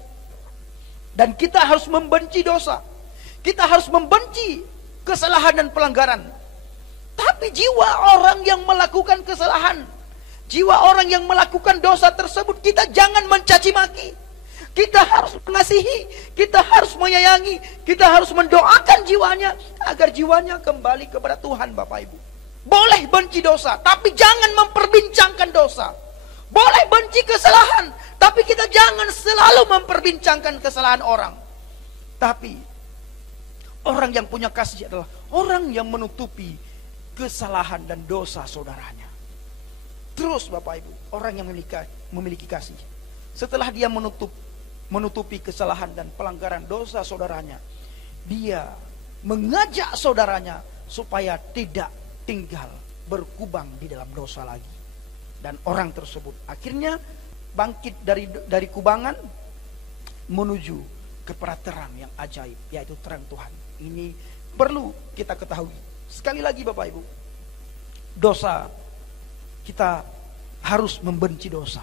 Dan kita harus membenci dosa, kita harus membenci kesalahan dan pelanggaran. Tapi jiwa orang yang melakukan kesalahan, jiwa orang yang melakukan dosa tersebut, kita jangan mencaci maki. Kita harus mengasihi, kita harus menyayangi, kita harus mendoakan jiwanya agar jiwanya kembali kepada Tuhan Bapak Ibu. Boleh benci dosa, tapi jangan memperbincangkan dosa. Boleh benci kesalahan, tapi kita jangan selalu memperbincangkan kesalahan orang. Tapi orang yang punya kasih adalah orang yang menutupi kesalahan dan dosa saudaranya. Terus Bapak Ibu, orang yang memiliki kasih, setelah dia menutupi kesalahan dan pelanggaran dosa saudaranya, dia mengajak saudaranya supaya tidak tinggal berkubang di dalam dosa lagi. Dan orang tersebut akhirnya bangkit dari kubangan menuju kepada terang yang ajaib, yaitu terang Tuhan. Ini perlu kita ketahui. Sekali lagi Bapak Ibu, dosa, kita harus membenci dosa.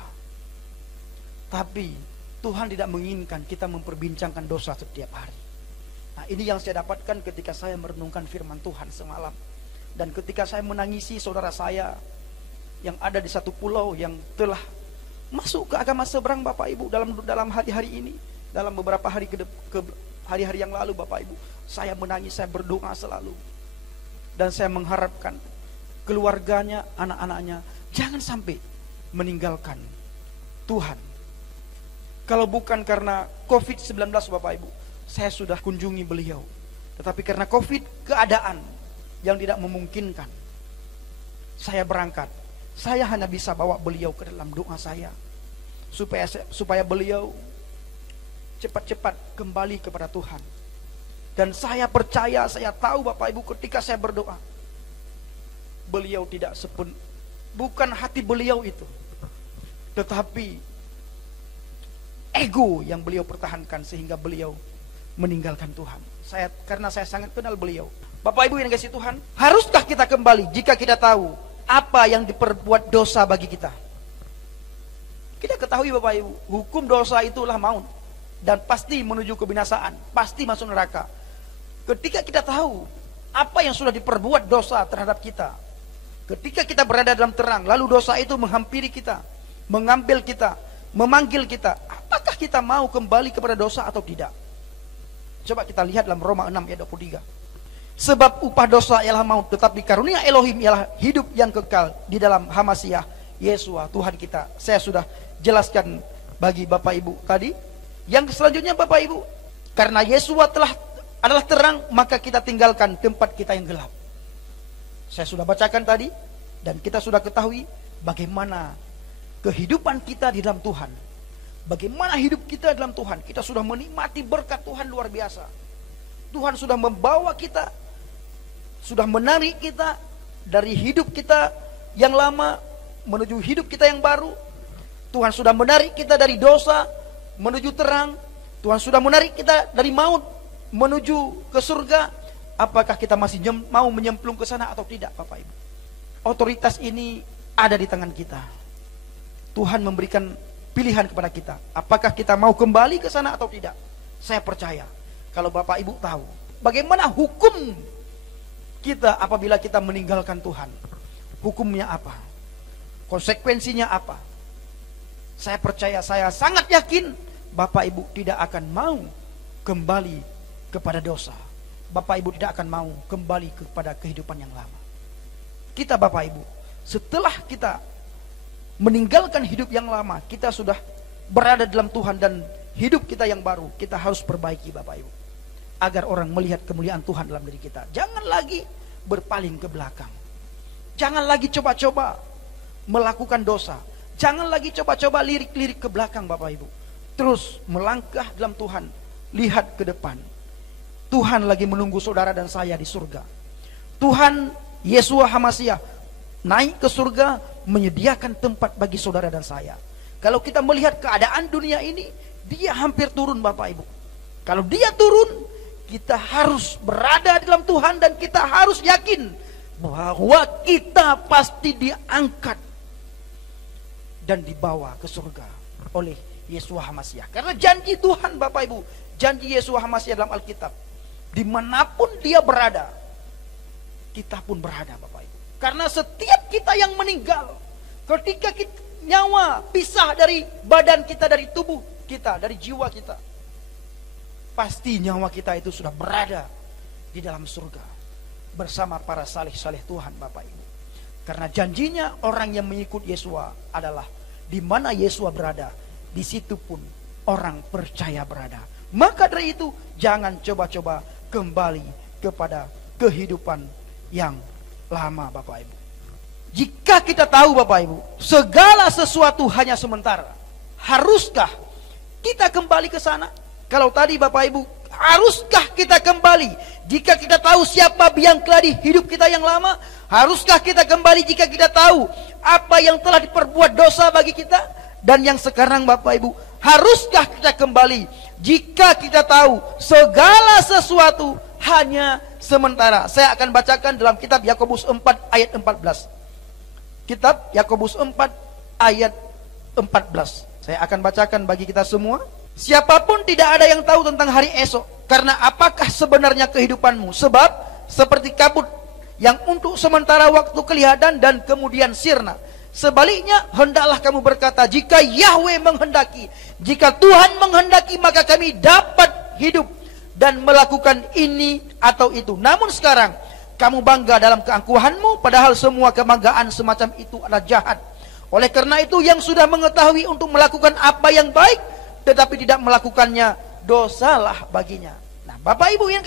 Tapi Tuhan tidak menginginkan kita memperbincangkan dosa setiap hari. Nah, ini yang saya dapatkan ketika saya merenungkan firman Tuhan semalam. Dan ketika saya menangisi saudara saya yang ada di satu pulau yang telah masuk ke agama seberang Bapak Ibu dalam hari-hari ini, dalam beberapa hari hari-hari yang lalu Bapak Ibu, saya menangis, saya berdoa selalu. Dan saya mengharapkan keluarganya, anak-anaknya jangan sampai meninggalkan Tuhan. Kalau bukan karena COVID-19 Bapak Ibu, saya sudah kunjungi beliau. Tetapi karena COVID, keadaan yang tidak memungkinkan, saya berangkat. Saya hanya bisa bawa beliau ke dalam doa saya, supaya beliau cepat-cepat kembali kepada Tuhan. Dan saya percaya, saya tahu Bapak Ibu, ketika saya berdoa, beliau tidak bukan hati beliau itu, tetapi ego yang beliau pertahankan sehingga beliau meninggalkan Tuhan. Karena saya sangat kenal beliau. Bapak Ibu yang dikasihi Tuhan, haruskah kita kembali jika kita tahu apa yang diperbuat dosa bagi kita? Kita ketahui Bapak Ibu, hukum dosa itulah maut dan pasti menuju kebinasaan, pasti masuk neraka. Ketika kita tahu apa yang sudah diperbuat dosa terhadap kita, ketika kita berada dalam terang, lalu dosa itu menghampiri kita, mengambil kita, memanggil kita, apakah kita mau kembali kepada dosa atau tidak? Coba kita lihat dalam Roma 6 ayat 23. Sebab upah dosa ialah maut, tetapi karunia Elohim ialah hidup yang kekal di dalam Hamasiah Yesua Tuhan kita. Saya sudah jelaskan bagi Bapak Ibu tadi. Yang selanjutnya Bapak Ibu, karena Yesua adalah terang, maka kita tinggalkan tempat kita yang gelap. Saya sudah bacakan tadi, dan kita sudah ketahui bagaimana kehidupan kita di dalam Tuhan. Bagaimana hidup kita dalam Tuhan. Kita sudah menikmati berkat Tuhan luar biasa. Tuhan sudah membawa kita, sudah menarik kita dari hidup kita yang lama menuju hidup kita yang baru. Tuhan sudah menarik kita dari dosa menuju terang. Tuhan sudah menarik kita dari maut menuju ke surga. Apakah kita masih mau menyemplung ke sana atau tidak, Bapak Ibu? Otoritas ini ada di tangan kita. Tuhan memberikan pilihan kepada kita. Apakah kita mau kembali ke sana atau tidak? Saya percaya kalau Bapak Ibu tahu bagaimana hukum kita apabila kita meninggalkan Tuhan. Hukumnya apa? Konsekuensinya apa? Saya percaya, saya sangat yakin Bapak Ibu tidak akan mau kembali kepada dosa. Bapak Ibu tidak akan mau kembali kepada kehidupan yang lama. Kita Bapak Ibu, setelah kita meninggalkan hidup yang lama, kita sudah berada dalam Tuhan dan hidup kita yang baru, kita harus perbaiki Bapak Ibu, agar orang melihat kemuliaan Tuhan dalam diri kita. Jangan lagi berpaling ke belakang. Jangan lagi coba-coba melakukan dosa. Jangan lagi coba-coba lirik-lirik ke belakang Bapak Ibu. Terus melangkah dalam Tuhan. Lihat ke depan. Tuhan lagi menunggu saudara dan saya di surga. Tuhan Yesua HaMasiah naik ke surga, menyediakan tempat bagi saudara dan saya. Kalau kita melihat keadaan dunia ini, dia hampir turun Bapak Ibu. Kalau dia turun, kita harus berada dalam Tuhan dan kita harus yakin bahwa kita pasti diangkat dan dibawa ke surga oleh Yesua HaMasiah. Karena janji Tuhan Bapak Ibu, janji Yesua HaMasiah dalam Alkitab, dimanapun dia berada, kita pun berada Bapak Ibu. Karena setiap kita yang meninggal, ketika nyawa pisah dari badan kita, dari tubuh kita, dari jiwa kita, pasti nyawa kita itu sudah berada di dalam surga bersama para saleh-saleh Tuhan Bapak Ibu. Karena janjinya orang yang mengikut Yesua adalah di mana Yesua berada, di situ pun orang percaya berada. Maka dari itu jangan coba-coba kembali kepada kehidupan yang lama Bapak Ibu. Jika kita tahu Bapak Ibu, segala sesuatu hanya sementara, haruskah kita kembali ke sana? Kalau tadi Bapak Ibu, haruskah kita kembali jika kita tahu siapa yang telah di hidup kita yang lama? Haruskah kita kembali jika kita tahu apa yang telah diperbuat dosa bagi kita? Dan yang sekarang Bapak Ibu, haruskah kita kembali jika kita tahu segala sesuatu hanya sementara? Saya akan bacakan dalam kitab Yakobus 4 ayat 14. Kitab Yakobus 4 ayat 14. Saya akan bacakan bagi kita semua. Siapapun tidak ada yang tahu tentang hari esok, karena apakah sebenarnya kehidupanmu? Sebab seperti kabut yang untuk sementara waktu kelihatan dan kemudian sirna. Sebaliknya hendaklah kamu berkata, jika Yahweh menghendaki, jika Tuhan menghendaki, maka kami dapat hidup dan melakukan ini atau itu. Namun sekarang kamu bangga dalam keangkuhanmu, padahal semua kebanggaan semacam itu adalah jahat. Oleh karena itu, yang sudah mengetahui untuk melakukan apa yang baik tetapi tidak melakukannya, dosalah baginya. Nah Bapak Ibu yang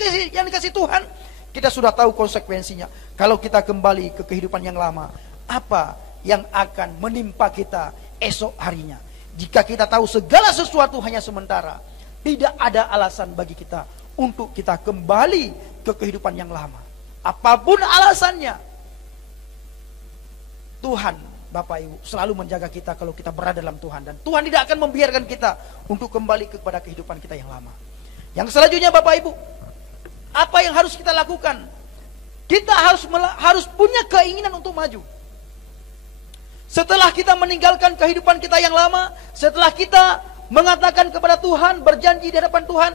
dikasih Tuhan, kita sudah tahu konsekuensinya. Kalau kita kembali ke kehidupan yang lama, apa yang akan menimpa kita esok harinya? Jika kita tahu segala sesuatu hanya sementara, tidak ada alasan bagi kita untuk kita kembali ke kehidupan yang lama. Apapun alasannya, Tuhan Bapak Ibu selalu menjaga kita kalau kita berada dalam Tuhan. Dan Tuhan tidak akan membiarkan kita untuk kembali kepada kehidupan kita yang lama. Yang selanjutnya Bapak Ibu, apa yang harus kita lakukan? Kita harus punya keinginan untuk maju. Setelah kita meninggalkan kehidupan kita yang lama, setelah kita mengatakan kepada Tuhan, berjanji di hadapan Tuhan,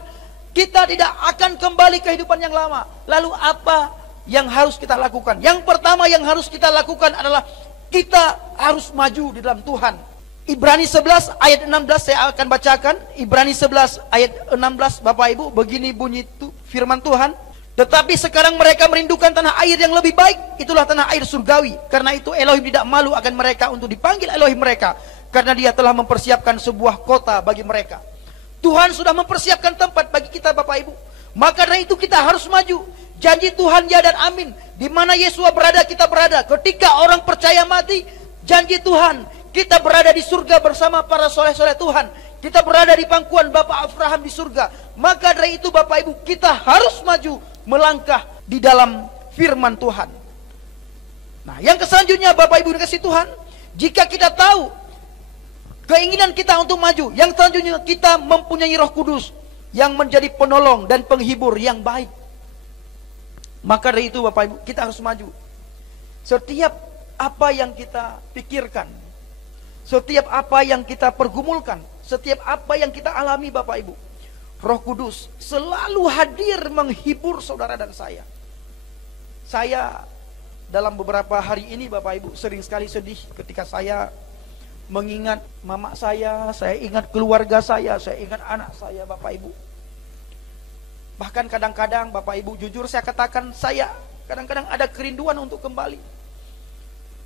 kita tidak akan kembali ke kehidupan yang lama. Lalu apa yang harus kita lakukan? Yang pertama yang harus kita lakukan adalah kita harus maju di dalam Tuhan. Ibrani 11 ayat 16 saya akan bacakan. Ibrani 11 ayat 16 Bapak Ibu, begini bunyi firman Tuhan. Tetapi sekarang mereka merindukan tanah air yang lebih baik. Itulah tanah air surgawi. Karena itu Elohim tidak malu akan mereka untuk dipanggil Elohim mereka. Karena dia telah mempersiapkan sebuah kota bagi mereka. Tuhan sudah mempersiapkan tempat bagi kita Bapak Ibu. Maka dari itu kita harus maju. Janji Tuhan ya dan amin. Di mana Yesua berada, kita berada. Ketika orang percaya mati, janji Tuhan, kita berada di surga bersama para soleh-soleh Tuhan. Kita berada di pangkuan Bapak Abraham di surga. Maka dari itu Bapak Ibu, kita harus maju melangkah di dalam firman Tuhan. Nah, yang selanjutnya Bapak Ibu dikasih Tuhan, jika kita tahu keinginan kita untuk maju, yang selanjutnya kita mempunyai Roh Kudus yang menjadi penolong dan penghibur yang baik. Maka dari itu Bapak Ibu, kita harus maju. Setiap apa yang kita pikirkan, setiap apa yang kita pergumulkan, setiap apa yang kita alami Bapak Ibu, Roh Kudus selalu hadir menghibur saudara dan saya. Saya dalam beberapa hari ini Bapak Ibu sering sekali sedih ketika saya mengingat mama saya ingat keluarga saya ingat anak saya Bapak Ibu. Bahkan kadang-kadang Bapak Ibu, jujur saya katakan, saya kadang-kadang ada kerinduan untuk kembali.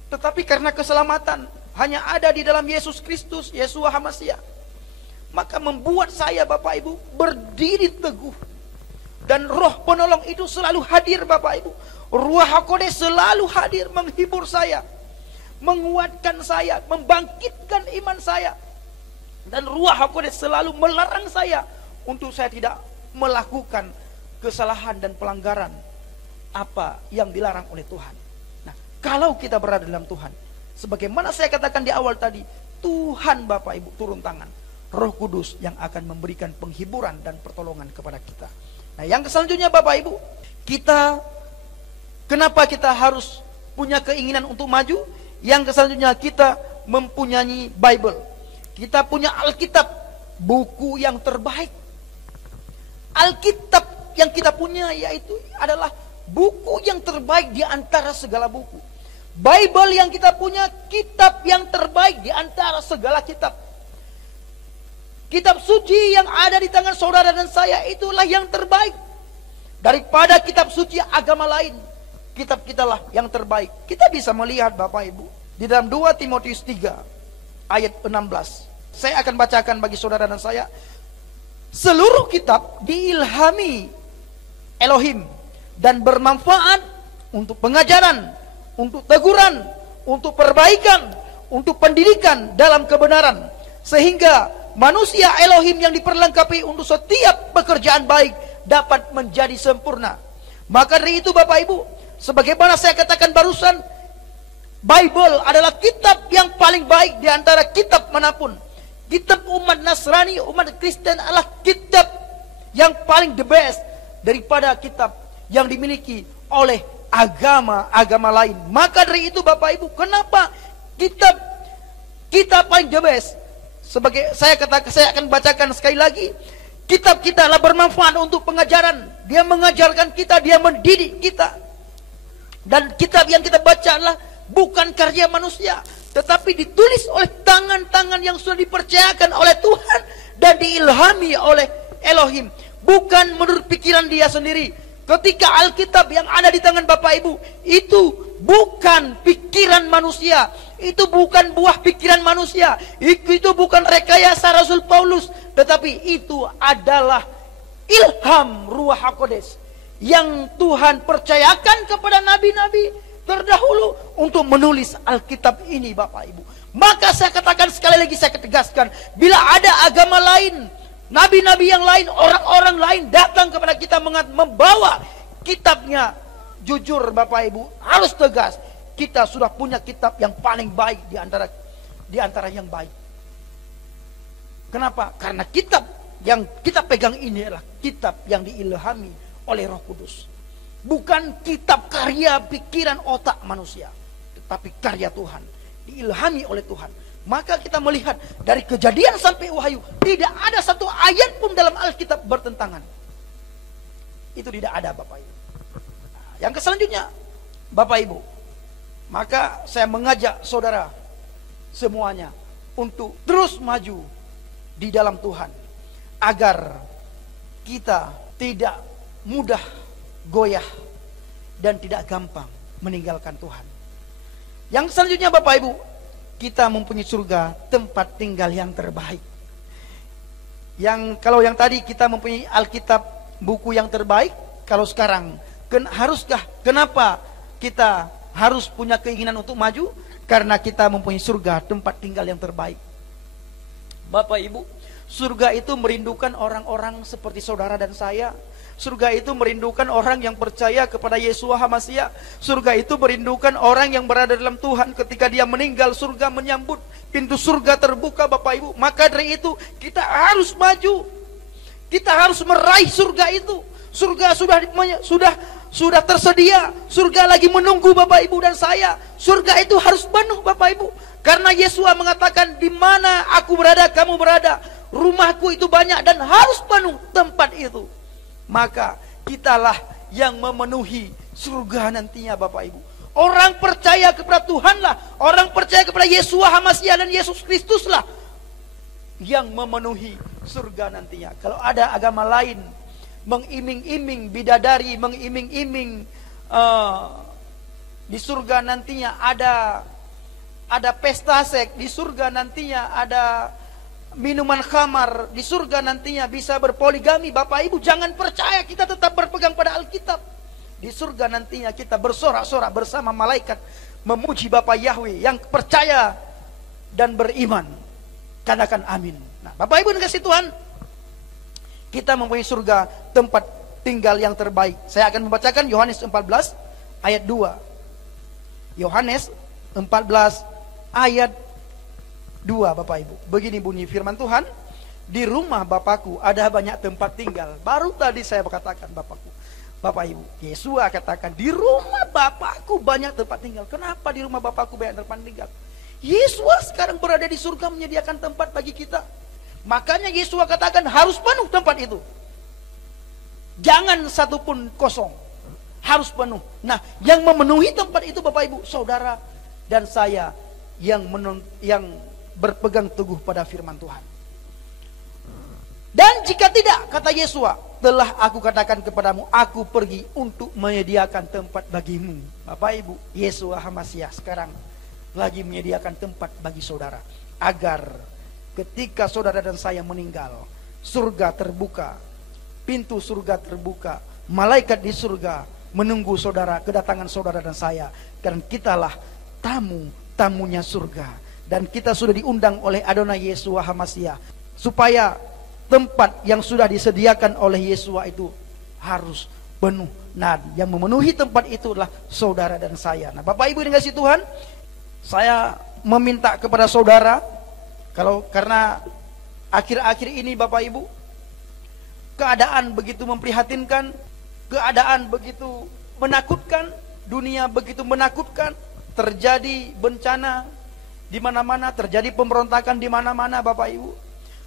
Tetapi karena keselamatan hanya ada di dalam Yesus Kristus, Yesua HaMashiach, maka membuat saya Bapak Ibu berdiri teguh. Dan roh penolong itu selalu hadir Bapak Ibu. Ruach HaKodes selalu hadir menghibur saya, menguatkan saya, membangkitkan iman saya. Dan Ruach HaKodes selalu melarang saya untuk saya tidak melakukan kesalahan dan pelanggaran apa yang dilarang oleh Tuhan. Nah, kalau kita berada dalam Tuhan, sebagaimana saya katakan di awal tadi, Tuhan Bapak Ibu turun tangan, Roh Kudus yang akan memberikan penghiburan dan pertolongan kepada kita. Nah, yang selanjutnya Bapak Ibu, kenapa kita harus punya keinginan untuk maju? Yang selanjutnya kita mempunyai Bible. Kita punya Alkitab, buku yang terbaik. Alkitab yang kita punya yaitu adalah buku yang terbaik di antara segala buku. Bible yang kita punya, kitab yang terbaik di antara segala kitab. Kitab suci yang ada di tangan saudara dan saya itulah yang terbaik. Daripada kitab suci agama lain, kitab kitalah yang terbaik. Kita bisa melihat Bapak Ibu di dalam 2 Timotius 3 ayat 16. Saya akan bacakan bagi saudara dan saya. Seluruh kitab diilhami Elohim dan bermanfaat untuk pengajaran, untuk teguran, untuk perbaikan, untuk pendidikan dalam kebenaran, sehingga manusia Elohim yang diperlengkapi untuk setiap pekerjaan baik dapat menjadi sempurna. Maka dari itu Bapak Ibu, sebagaimana saya katakan barusan, Bible adalah kitab yang paling baik di antara kitab manapun. Kitab umat Nasrani, umat Kristen adalah kitab yang paling the best daripada kitab yang dimiliki oleh agama-agama lain. Maka dari itu Bapak Ibu, kenapa kitab kita paling the best? Sebagai saya akan bacakan sekali lagi. Kitab kita adalah bermanfaat untuk pengajaran. Dia mengajarkan kita, dia mendidik kita. Dan kitab yang kita baca adalah bukan karya manusia, tetapi ditulis oleh tangan-tangan yang sudah dipercayakan oleh Tuhan dan diilhami oleh Elohim. Bukan menurut pikiran dia sendiri. Ketika Alkitab yang ada di tangan Bapak Ibu, itu bukan pikiran manusia. Itu bukan buah pikiran manusia. Itu bukan rekayasa Rasul Paulus. Tetapi itu adalah ilham Ruach HaKodes yang Tuhan percayakan kepada nabi-nabi terdahulu untuk menulis Alkitab ini Bapak Ibu. Maka saya katakan sekali lagi, saya tegaskan, bila ada agama lain, nabi-nabi yang lain, orang-orang lain datang kepada kita membawa kitabnya, jujur Bapak Ibu, harus tegas, kita sudah punya kitab yang paling baik di antara yang baik. Kenapa? Karena kitab yang kita pegang ini adalah kitab yang diilhami oleh Roh Kudus. Bukan kitab karya pikiran otak manusia, tetapi karya Tuhan, diilhami oleh Tuhan. Maka kita melihat dari Kejadian sampai Wahyu, tidak ada satu ayat pun dalam Alkitab bertentangan. Itu tidak ada Bapak Ibu. Yang selanjutnya Bapak Ibu, maka saya mengajak saudara semuanya untuk terus maju di dalam Tuhan, agar kita tidak mudah goyah dan tidak gampang meninggalkan Tuhan. Yang selanjutnya Bapak Ibu, kita mempunyai surga, tempat tinggal yang terbaik. Kalau yang tadi kita mempunyai Alkitab, buku yang terbaik, kalau sekarang kenapa kita harus punya keinginan untuk maju? Karena kita mempunyai surga, tempat tinggal yang terbaik. Bapak Ibu, surga itu merindukan orang-orang seperti saudara dan saya. Surga itu merindukan orang yang percaya kepada Yeshua HaMashiach. Surga itu merindukan orang yang berada dalam Tuhan. Ketika dia meninggal, surga menyambut. Pintu surga terbuka Bapak Ibu. Maka dari itu kita harus maju. Kita harus meraih surga itu. Surga sudah tersedia. Surga lagi menunggu Bapak Ibu dan saya. Surga itu harus penuh Bapak Ibu. Karena Yeshua mengatakan, di mana aku berada, kamu berada. Rumahku itu banyak dan harus penuh tempat itu. Maka kitalah yang memenuhi surga nantinya Bapak Ibu. Orang percaya kepada Tuhanlah, orang percaya kepada Yeshua HaMashiach dan Yesus Kristuslah yang memenuhi surga nantinya. Kalau ada agama lain mengiming-iming bidadari, mengiming-iming di surga nantinya ada pesta seks, di surga nantinya ada minuman khamar, di surga nantinya bisa berpoligami. Bapak Ibu jangan percaya, kita tetap berpegang pada Alkitab. Di surga nantinya kita bersorak-sorak bersama malaikat memuji Bapa Yahweh. Yang percaya dan beriman katakan amin. Nah Bapak Ibu dikasih Tuhan, kita mempunyai surga, tempat tinggal yang terbaik. Saya akan membacakan Yohanes 14 ayat 2. Yohanes 14 ayat 2 Bapak Ibu. Begini bunyi firman Tuhan, di rumah Bapakku ada banyak tempat tinggal. Baru tadi saya katakan Bapak Ibu, Yesus katakan di rumah Bapakku banyak tempat tinggal. Kenapa di rumah Bapakku banyak tempat tinggal? Yesus sekarang berada di surga menyediakan tempat bagi kita. Makanya Yesus katakan harus penuh tempat itu. Jangan satupun kosong, harus penuh. Nah, yang memenuhi tempat itu Bapak Ibu, saudara dan saya yang berpegang teguh pada firman Tuhan. Dan jika tidak, kata Yesus, telah aku katakan kepadamu, aku pergi untuk menyediakan tempat bagimu. Bapak Ibu, Yeshua HaMashiach sekarang lagi menyediakan tempat bagi saudara, agar ketika saudara dan saya meninggal, surga terbuka, pintu surga terbuka, malaikat di surga menunggu saudara, kedatangan saudara dan saya. Karena kitalah tamunya surga. Dan kita sudah diundang oleh Adonai Yeshua HaMashiach, supaya tempat yang sudah disediakan oleh Yeshua itu harus penuh. Nah, yang memenuhi tempat itu adalah saudara dan saya. Nah, Bapak Ibu dikasih Tuhan, saya meminta kepada saudara, karena akhir-akhir ini Bapak Ibu, keadaan begitu memprihatinkan, keadaan begitu menakutkan, dunia begitu menakutkan, terjadi bencana di mana-mana, terjadi pemberontakan di mana-mana Bapak Ibu.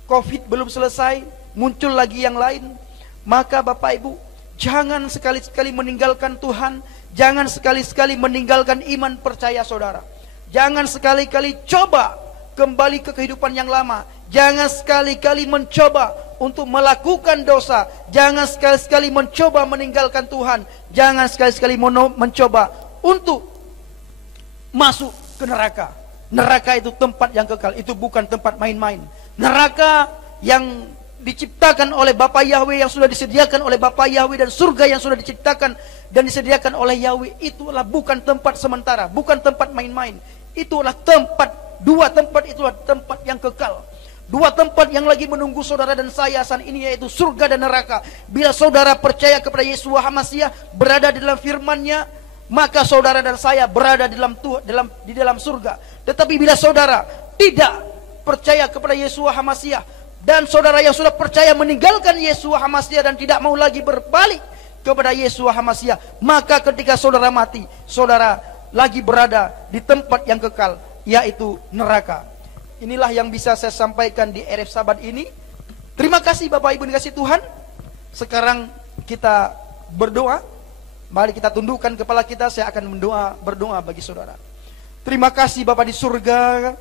Covid belum selesai, muncul lagi yang lain. Maka Bapak Ibu, jangan sekali-sekali meninggalkan Tuhan, jangan sekali-sekali meninggalkan iman percaya saudara. Jangan sekali-kali coba kembali ke kehidupan yang lama. Jangan sekali-kali mencoba untuk melakukan dosa. Jangan sekali-sekali mencoba meninggalkan Tuhan. Jangan sekali-sekali mencoba untuk masuk ke neraka. Neraka itu tempat yang kekal, itu bukan tempat main-main. Neraka yang diciptakan oleh Bapa Yahweh, yang sudah disediakan oleh Bapa Yahweh, dan surga yang sudah diciptakan dan disediakan oleh Yahweh, itulah bukan tempat sementara, bukan tempat main-main. Itulah dua tempat itulah tempat yang kekal. Dua tempat yang lagi menunggu saudara dan saya saat ini, yaitu surga dan neraka. Bila saudara percaya kepada Yeshua HaMashiach, berada di dalam firman-Nya, maka saudara dan saya berada di dalam surga. Tetapi bila saudara tidak percaya kepada Yeshua HaMashiach, dan saudara yang sudah percaya meninggalkan Yeshua HaMashiach dan tidak mau lagi berbalik kepada Yeshua HaMashiach, maka ketika saudara mati, saudara lagi berada di tempat yang kekal, yaitu neraka. Inilah yang bisa saya sampaikan di RF Sabat ini. Terima kasih Bapak Ibu dikasih Tuhan. Sekarang kita berdoa. Mari kita tundukkan kepala kita, saya akan berdoa bagi saudara. Terima kasih Bapa di surga,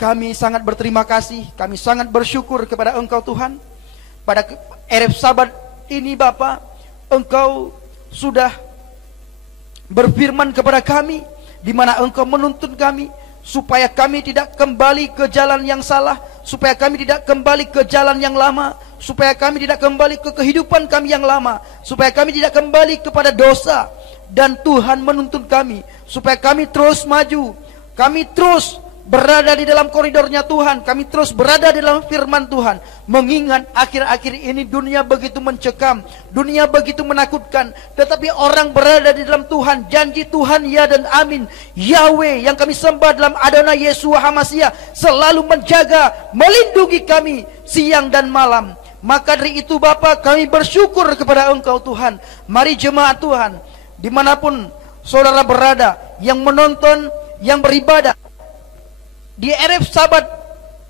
kami sangat berterima kasih, kami sangat bersyukur kepada Engkau Tuhan. Pada RF Sabat ini Bapa, Engkau sudah berfirman kepada kami, di mana Engkau menuntun kami supaya kami tidak kembali ke jalan yang salah, supaya kami tidak kembali ke jalan yang lama, supaya kami tidak kembali ke kehidupan kami yang lama, supaya kami tidak kembali kepada dosa. Dan Tuhan menuntun kami supaya kami terus maju, kami terus berada di dalam koridornya Tuhan, kami terus berada di dalam firman Tuhan. Mengingat akhir-akhir ini dunia begitu mencekam, dunia begitu menakutkan, tetapi orang berada di dalam Tuhan. Janji Tuhan ya dan amin. Yahweh yang kami sembah dalam Adonai Yeshua HaMashiach selalu menjaga, melindungi kami siang dan malam. Maka dari itu Bapa, kami bersyukur kepada Engkau Tuhan. Mari jemaat Tuhan, dimanapun saudara berada, yang menonton, yang beribadah di RF Sabat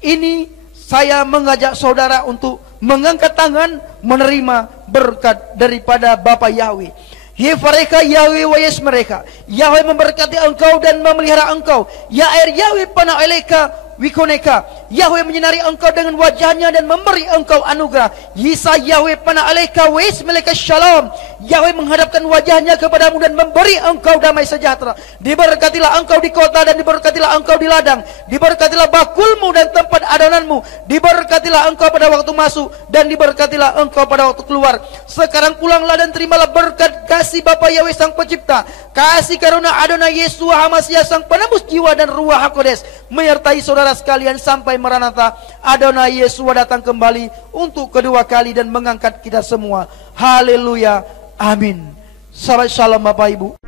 ini, saya mengajak saudara untuk mengangkat tangan menerima berkat daripada Bapa Yahweh. Yefareka Yahweh wa yes mereka. Yahweh memberkati engkau dan memelihara engkau. Ya air Yahweh pana eleka wikoneka. Yahweh menyinari engkau dengan wajahnya dan memberi engkau anugerah. Yisa Yahweh pana eleka wa yes meleka shalom. Yahweh menghadapkan wajahnya kepadamu dan memberi engkau damai sejahtera. Diberkatilah engkau di kota dan diberkatilah engkau di ladang. Diberkatilah bakulmu dan tempat adonanmu. Diberkatilah engkau pada waktu masuk dan diberkatilah engkau pada waktu keluar. Sekarang pulanglah dan terimalah berkat kasih Bapa Yahweh Sang Pencipta, kasih karunia Adonai Yeshua HaMashiach Sang Penembus jiwa dan Ruach HaKodes menyertai saudara sekalian sampai Maranatha Adonai Yeshua datang kembali untuk kedua kali dan mengangkat kita semua. Haleluya, amin. Shalom Bapak Ibu.